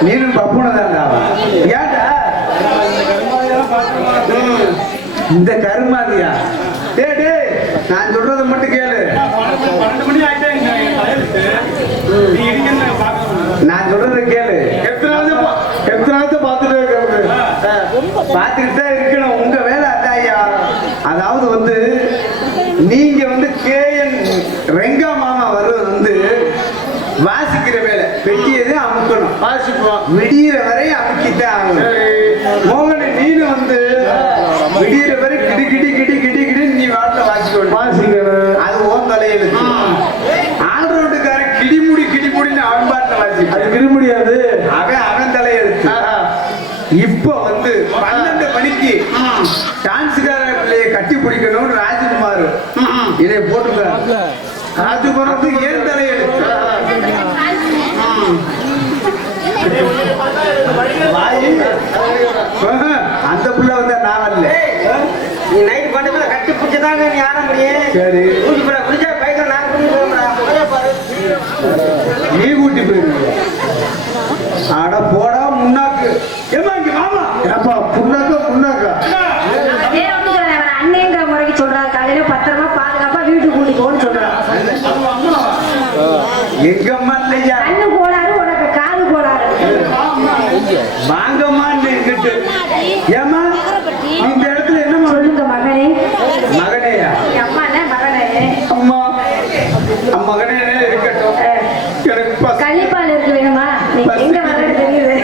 தான்டா ஏன்டா ம், இந்த கருமாதியா? டேய் டேய் நான் சொல்றதை மட்டும் கேளு. வாசிப்போம் விடியிற வரை அமுக்கித்தான் ஆகணும் வாயி. அந்த புள்ள வந்து நான் வரல நீ நைட் பண்ண மேல கட்டி பிடிச்சதாங்க நீ ஆட முடியும் சரி. பூஜை பண்ண பிடிச்சா பைக்கில் கூட்டிட்டு போகிறோம்டா பாரு நீ கூட்டி போயிருக்க அட போடா முன்னாக்கு. ஏமா இங்க மாமா ஏப்பா புண்ணாக்கா புண்ணாக்கா? அதே ஒண்ணு சொல்றேன். அவன் அண்ணேங்கிற முறைக்கு சொல்றாரு. காலையில பத்திரமா பாதுகாப்பா வீட்டுக்கு கூட்டிட்டு போன்னு சொல்றான் எங்க அம்மா இல்லையா? வாங்கம்மான்னு எங்கிட்டு ஏமா இந்த இடத்துல என்னம்மா சொல்லுங்க மகனே. மகனேயா? அம்மா என்ன மகனே. அம்மா அம்மா மகனே இருக்கட்டும். எனக்கு. கள்ளிப்பால் இருக்கு வேணுமா? நீ எங்க வர்றது தெரியுது.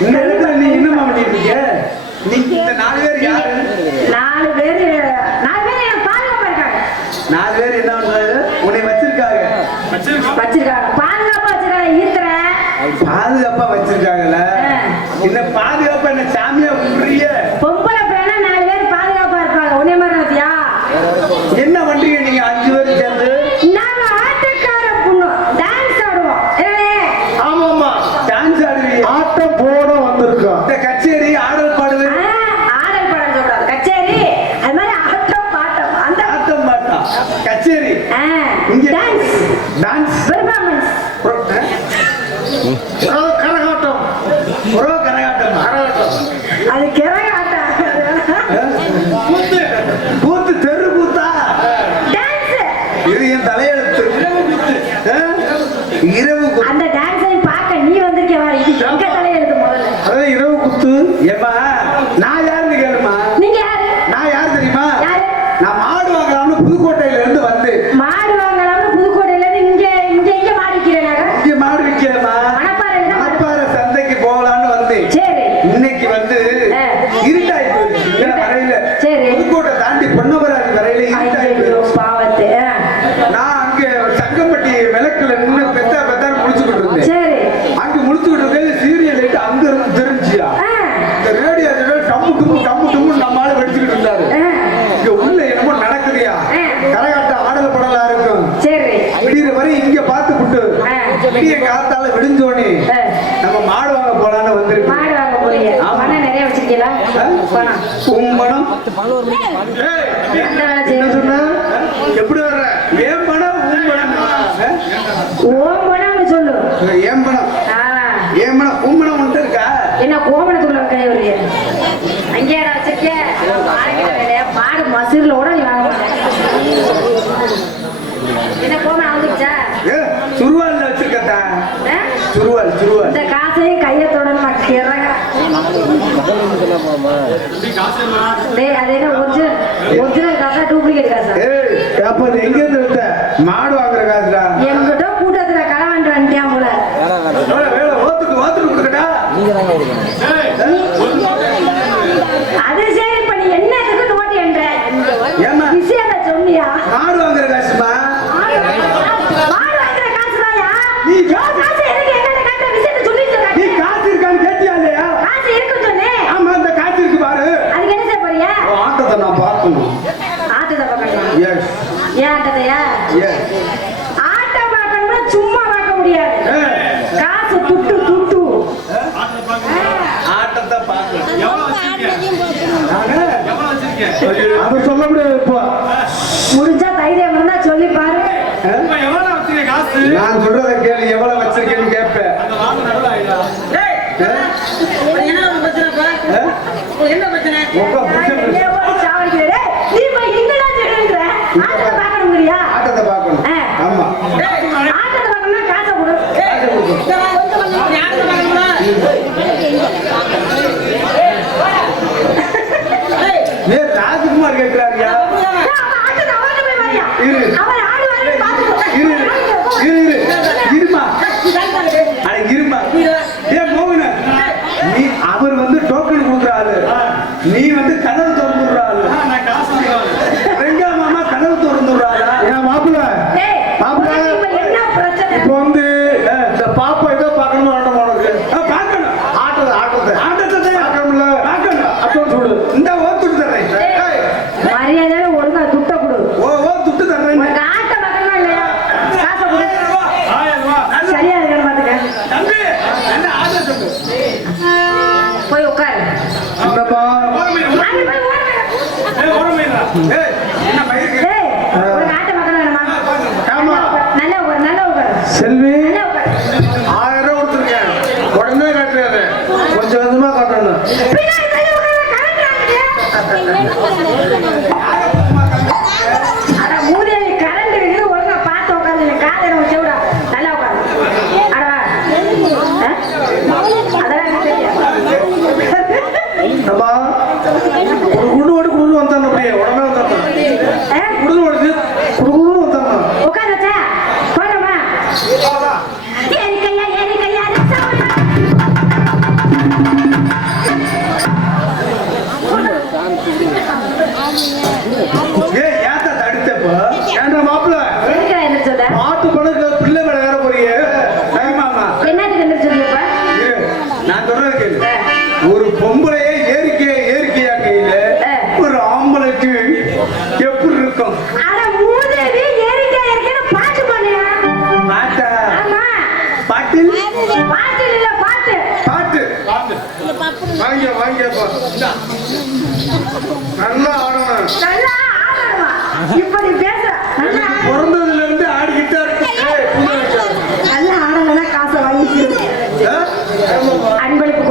இந்த இடத்துல நீ இந்த நாலு பேர் யாரு? நாலு பேரு நாலு பேர் எனக்கு பாதுகாப்பா இருக்காங்க. நாலு பேர் என்ன பண்றாரு உன்னை வச்சிருக்காங்க. வச்சிருக்காங்க. பாதுகாப்பா பாதுகாப்பா வச்சிருக்காங்கல்ல. என்ன பாதுகாப்பா என்ன சாமியா கும்பிடுறிய பொம்பளை பிள்ளைனா நாலு பேர் பாதுகாப்பா இருப்பாங்க. உன்னை மாதிரி இருக்கியா என்ன பண்றீங்க நீங்க அஞ்சு பேர் சேர்ந்து? நாங்க ஆட்டக்கார பொண்ணு. டான்ஸ் ஆடுவோம். என்னண்ணே? ஆமாமா டான்ஸ் ஆடுவீங்க ஆட்டம் போட வந்திருக்கோம் இந்த கச்சேரி ஆடல் பாடுது ஆடல் பாடல் சொல்றாங்க கச்சேரி அது மாதிரி ஆட்டம் பாட்டம். அந்த ஆட்டம் பாட்டா கச்சேரி. இங்க டான்ஸ் டான்ஸ் புதுக்கோட்டையில இருந்து உம்பணம் எந்த வேலை என்ன சொன்ன? எப்படி வர்ற? ஏன் பணம் உம்பணம் ஓம் பணம்னு சொல்லு. ஏன் பணம் ஆ. ஏன் பணம் உம்பணம் உண்டு இருக்கா? என்ன கோமணத்துக்குள்ள கை வருது அங்கேயே வச்சிருக்க மாடுகிட்ட வேலையா மாடு மசூர்ல கூட என்ன கோமணம் வந்துச்சா சுருவால் சுருவால் இந்த காசையும் கையை என்ன ஒரிஜினல் காசா டூப்ளிகேட் காசா? அப்ப எங்க இருந்து விட்ட மாடு வாங்குற காசுடா? என்கிட்ட கூட்டத்துல களை வாங்கிட்டு வந்துட்டியா போல. ஓத்துக்கு ஓத்துக்கு கொடுக்கட்டா? அது சரி அதை சொல்ல முடியாது இப்போ. முடிஞ்சா தைரியம் இருந்தா சொல்லி பாரு. நான் சொல்றத கேளு எவ்வளவு வச்சிருக்கேன்னு கேட்பேன். என்ன பிரச்சனை ஏ ராஜ்குமார் கேட்கிறாருயா இரு. かなり。வாங்கிப்பா நல்லா ஆடணும். நல்லா ஆடணும்? பேச. நல்லா பிறந்ததுல இருந்து ஆடிக்கிட்டே இருக்கு. நல்லா ஆடணும்னா அன்பளிப்பு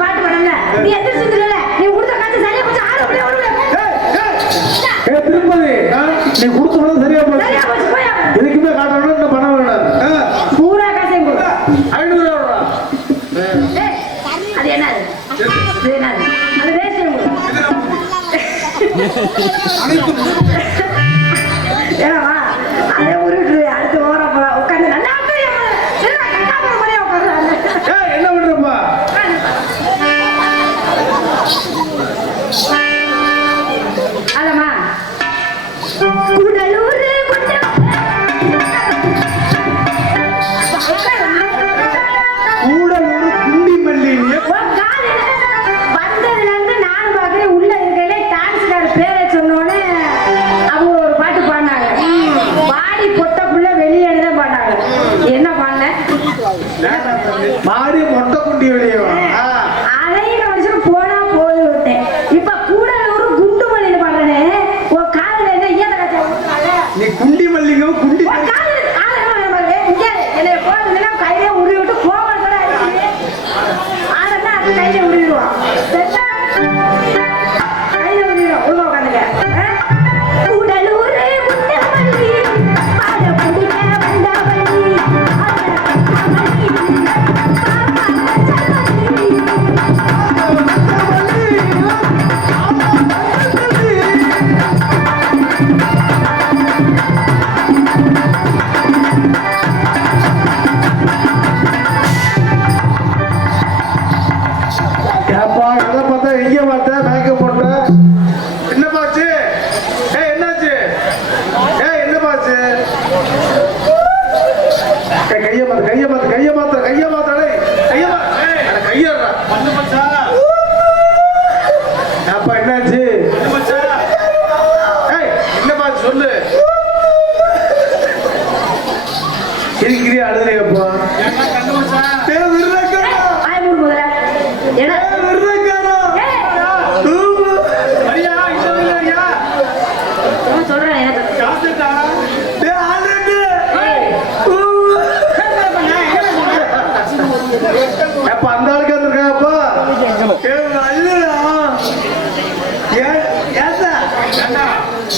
பாட்டு படம்ல நீ எந்திரிச்சு நீ கொடுத்த காசு சரியா போச்சு ஆறு அப்படியே பூரா காசையும் கொடு. ஐநூறு ரூபா அது அனைத்து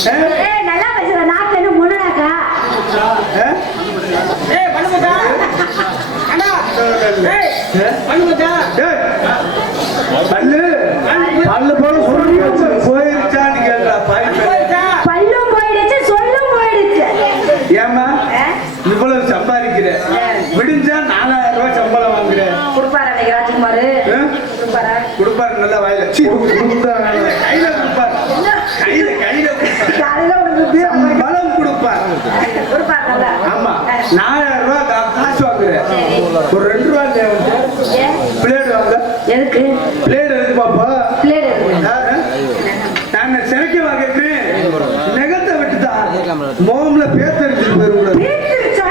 நல்லா பேசுற. நாக்கு என்ன முன்னனாக்கா ஆ? ஏய் பண்ணு மச்சா அண்ணா. ஏய் பண்ணு மச்சா டேய், பல்லு. பல்லு போல சொல்லி போயிருச்சான்னு கேட்கறா பாய் போயிடுச்சா? பல்லும் போயிடுச்சு சொல்லும் போயிடுச்சு. ஏமா? இவ்வளவு சம்பாதிக்கிற? விடிஞ்சா நாலாயிரம் ரூபாய் சம்பளம் வாங்குற? கொடுப்பாரா ராஜ்குமார்? கொடுப்பாரா? கொடுப்பாரு நல்ல வாயில. கையில கொடுப்பாரு. கையில கையில பீரோ சம்பளம் கொடுப்பாரு. ஆமா. நாலாயிரம் ரூபாய் காசு வாங்குற சரி. ஒரு ரெண்டு ரூபாய்? பிளேடு வாங்க. எதுக்கு? பிளேடு எதுக்கு பாப்பா? பிளேடு இருக்கு நான் சிறைக்க வாங்கிக்கிறேன் நெகத்தை விட்டுதான் மோம்ல பேத்தறிஞ்சிட்டு போயிருக்கூடாது வீட்டுச்சா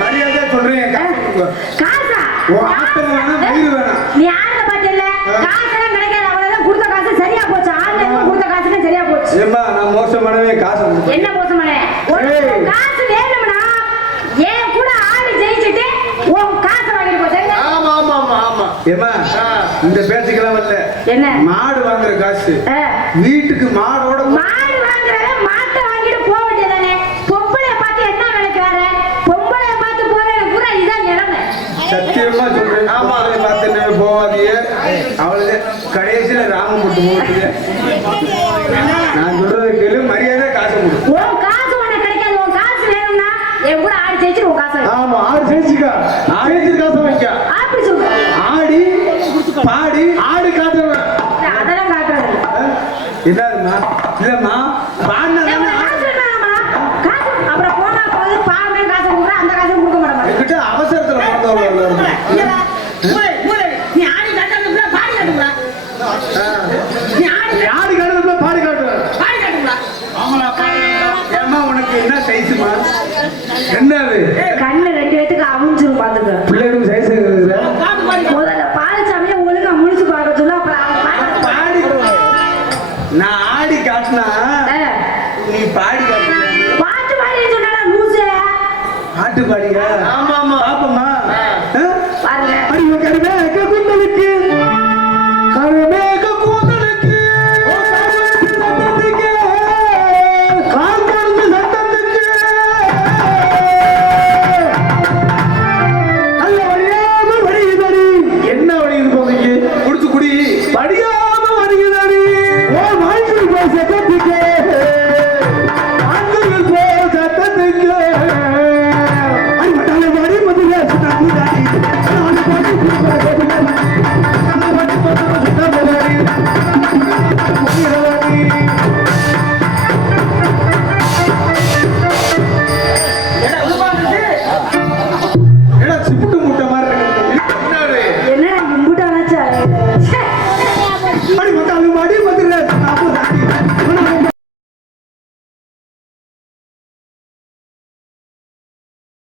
மரியாதையா சொல்றேன் காசு கொடுங்க. காசா உன் ஆத்திரம் வேணாம், வயிறு வேணாம். நீ ஆளுங்க பாத்தியல்ல காசெல்லாம் கிடைக்காது அவ்வளவுதான் கொடுத்த காசு சரியா போச்சு ஆன்லைன்ல கொடுத்த காசுக்கு சரியா போச்சு ஏம்மா நான் மோசமானவே காசு கொடுப்பேன் என்ன போசமானே உனக்கு ஏய். காசு வேணும்னா ஏன் கூட ஆளு ஜெயிச்சுட்டு உன் காசு வாங்கிட்டு போ சரியா? ஆமா ஆமா ஆமா ஆமா ஏம்மா இந்த பேச்சுக்கெல்லாம் வரல என்ன மாடு வாங்குற காசு. வீட்டுக்கு மாடோட மாடு வாங்குறத மாட்டை வாங்கிட்டு போக வேண்டியதானே? பொம்பளைய பார்த்து என்ன வேலைக்கு வர பொம்பளைய பார்த்து போறேன் பூரா இதான் நிலைமை. சத்தியமா சொல்றேன். ஆமா அதை பார்த்து என்ன போவாதீங்க? அவளுக்கு கடைசியில ராமம் போட்டு நான் சொல்றதை கேளு மரியாதை காசு கொடு. கொடுக்க மாட்டேன் என்கிட்ட அவசரத்துல ஆடி காட்டுறதுக்குள்ள பாடி பாடி காட்டுங்களா ஏம்மா உனக்கு என்ன சைஸுமா என்னது?